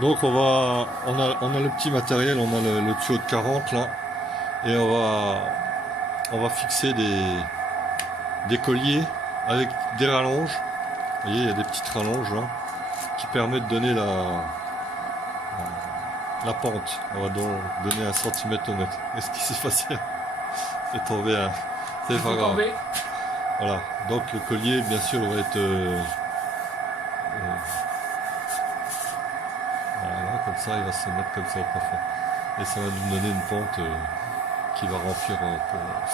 Donc on a le petit matériel, on a le tuyau de 40 là, et on va fixer des colliers avec des rallonges. Vous voyez, il y a des petites rallonges là, qui permettent de donner la pente. On va donc donner 1 centimètre au mètre. Qu'est-ce qui s'est passé? C'est tombé un... C'est pas grave. Voilà, donc le collier bien sûr va être voilà, comme ça il va se mettre comme ça au plafond. Et ça va nous donner une pente qui va remplir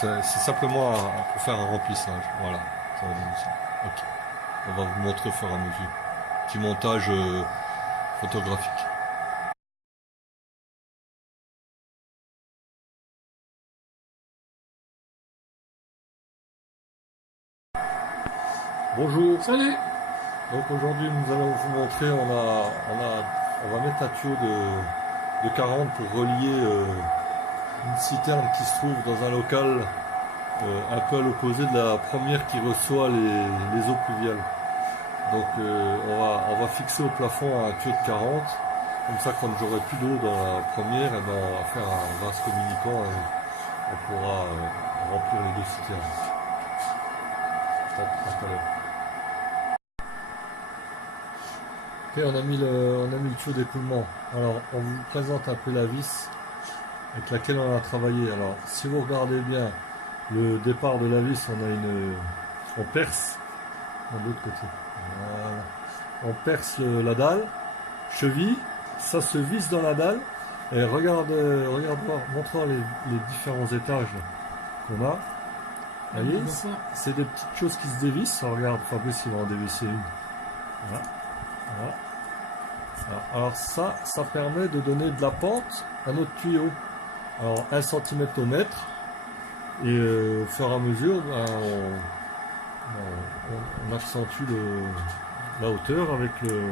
c'est simplement pour faire un remplissage. Voilà, ça va donner ça. Ok. On va vous montrer au fur et à mesure. Petit montage photographique. Bonjour. Salut. Donc aujourd'hui nous allons vous montrer, on va mettre un tuyau de 40 pour relier une citerne qui se trouve dans un local un peu à l'opposé de la première qui reçoit les eaux pluviales. Donc on va fixer au plafond un tuyau de 40, comme ça quand j'aurai plus d'eau dans la première, eh ben, on va faire un vase communicant et on pourra remplir les deux citernes. À tout à l'heure. Ok, on a mis le tuyau d'écoulement. Alors, on vous présente un peu la vis avec laquelle on a travaillé. Alors, si vous regardez bien le départ de la vis, on perce de l'autre côté. Voilà. On perce la dalle, cheville, ça se visse dans la dalle. Et regarde voir, montre les différents étages qu'on a. Vous voyez, c'est des petites choses qui se dévissent. Regarde, Fabrice, il va en dévisser une. Voilà. Voilà. Alors ça permet de donner de la pente à notre tuyau. Alors 1 cm au mètre. Et au fur et à mesure, ben, on accentue la hauteur avec les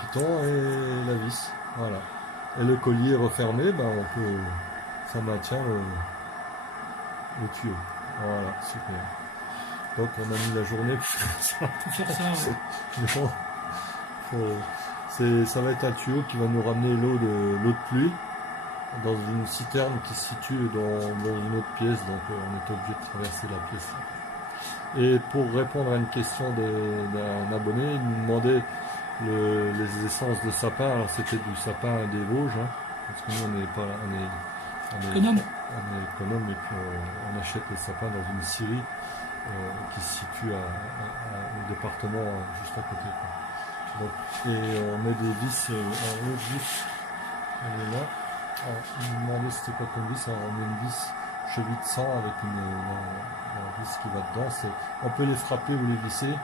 pitons et la vis. Voilà. Et le collier refermé, ben, ça maintient le tuyau. Voilà, super. Donc on a mis la journée pour faire ça. Ça va être un tuyau qui va nous ramener l'eau de pluie dans une citerne qui se situe dans une autre pièce, donc on est obligé de traverser la pièce. Et pour répondre à une question d'un abonné, il nous demandait les essences de sapin. Alors c'était du sapin des Vosges, hein, parce que nous on est économe et puis on achète les sapins dans une scierie qui se situe au département juste à côté. Donc, et on met des vis en haut, vis, elle est là. Alors, il me demandait c'était quoi comme vis. Alors, on met une vis cheville de 100 avec la vis qui va dedans. On peut les frapper ou les visser,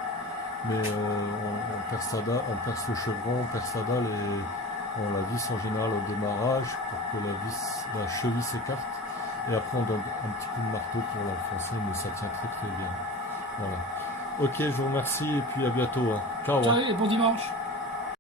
mais on perce le chevron, on perce la dalle et on la visse en général au démarrage pour que la cheville s'écarte. Et après on donne un petit coup de marteau pour l'enfoncer, mais ça tient très très bien. Voilà. Ok, je vous remercie et puis à bientôt. Hein. Ciao. Et bon dimanche.